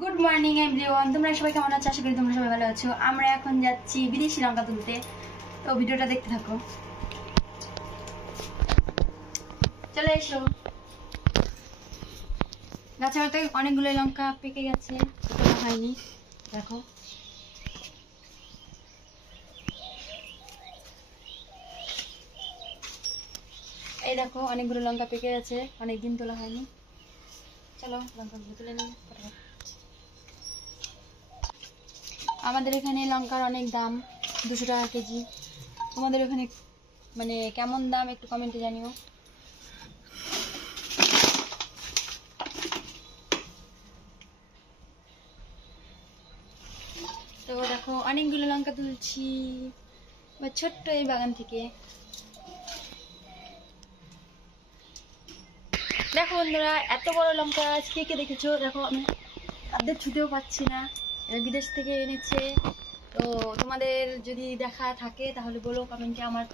Good morning everyone, তোমরা সবাই কেমন আছো? আশা করি তোমরা সবাই ভালো আছো। আমরা এখন যাচ্ছি বিদেশি লঙ্কা তুলতে, তো ভিডিওটা দেখতে থাকো। চলে এসো। গাছে হয়তো অনেকগুলো লঙ্কা পেকে গেছে, তোলা হয়নি। দেখো এই দেখো অনেকগুলো লঙ্কা পেকে গেছে, অনেকদিন তোলা হয়নি। চলো লঙ্কাগুলো তুলে নিই। আমাদের এখানে লঙ্কার অনেক দাম, 200 টাকা কেজি। তোমাদের ওখানে মানে কেমন দাম একটু কমেন্টে জানিও। তো দেখো অনেকগুলো লঙ্কা তুলছি ছোট্ট এই বাগান থেকে। দেখো বন্ধুরা, এত বড় লঙ্কা গাছ কে কে দেখেছো? দেখো আমি তাদের ছুতেও পাচ্ছি না, বিদেশ থেকে এনেছে। তো তোমাদের যদি দেখা থাকে তাহলে বলো কমেন্টে। আমার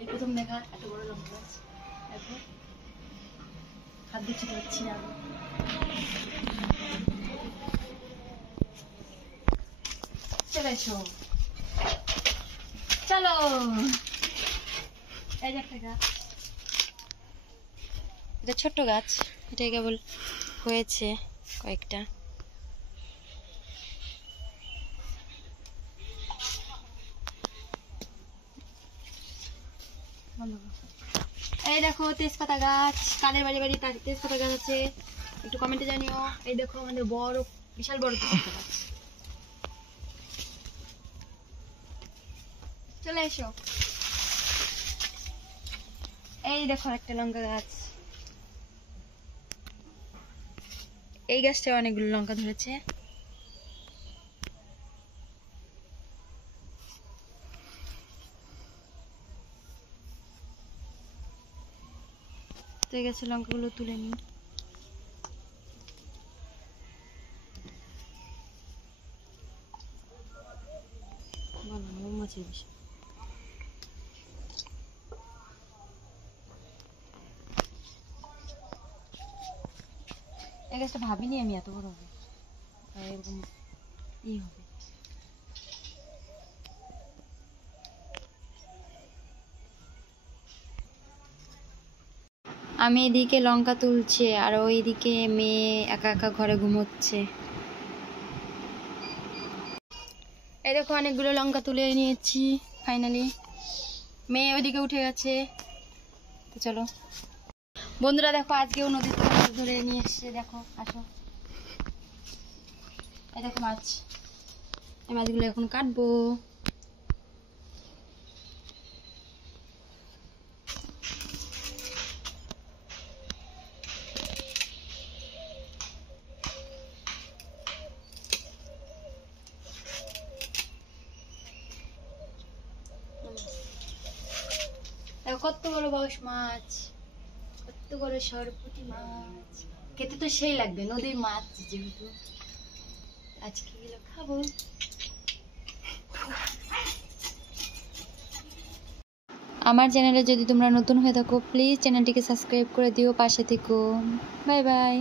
এই প্রথম দেখা এত বড় লঙ্কা গাছ। দেখো হাত দিয়ে ছুতে পাচ্ছি না। চলে এসো, চলো। এই যে একটা গাছ, এটা ছোট্ট গাছ, এটা কেবল হয়েছে কয়েকটা। এই দেখো তেজপাতা গাছ, কাদের বাড়ি বাড়ি তেজপাতা গাছ আছে একটু কমেন্টে জানিও। এই দেখো আমাদের বড় বিশাল বড় তেজপাতা গাছ। চলে এসো। এই দেখো একটা লঙ্কা গাছ, এই গাছটা অনেকগুলো লঙ্কা ধরেছে। তো এই গাছের লঙ্কাগুলো তুলে নিই। মৌমাছির বিষয়, এই গাছটা ভাবিনি আমি এত বড় হবে, এরকম ই হবে। আমি এদিকে লঙ্কা তুলছে আর ওইদিকে মেয়ে একা একা ঘরে ঘুমোচ্ছে। এই দেখো অনেকগুলো লঙ্কা তুলে নিয়েছি ফাইনালি, মেয়ে ওইদিকে উঠে গেছে। তো চলো বন্ধুরা, দেখো আজকেও নদীতে মাছ ধরে নিয়ে এসছে। দেখো আসো, এই দেখো মাছ। এই মাছগুলো এখন কাটবো। দেখো কত বড় বাউস মাছ, কত বড় সরপুঁটি মাছ। খেতে তো সেই লাগবে, নদীর মাছ যেহেতু। আজকে এগুলো খাবো। আমার চ্যানেলে যদি তোমরা নতুন হয়ে থাকো প্লিজ চ্যানেলটিকে সাবস্ক্রাইব করে দিও, পাশে থেকো। Bye bye.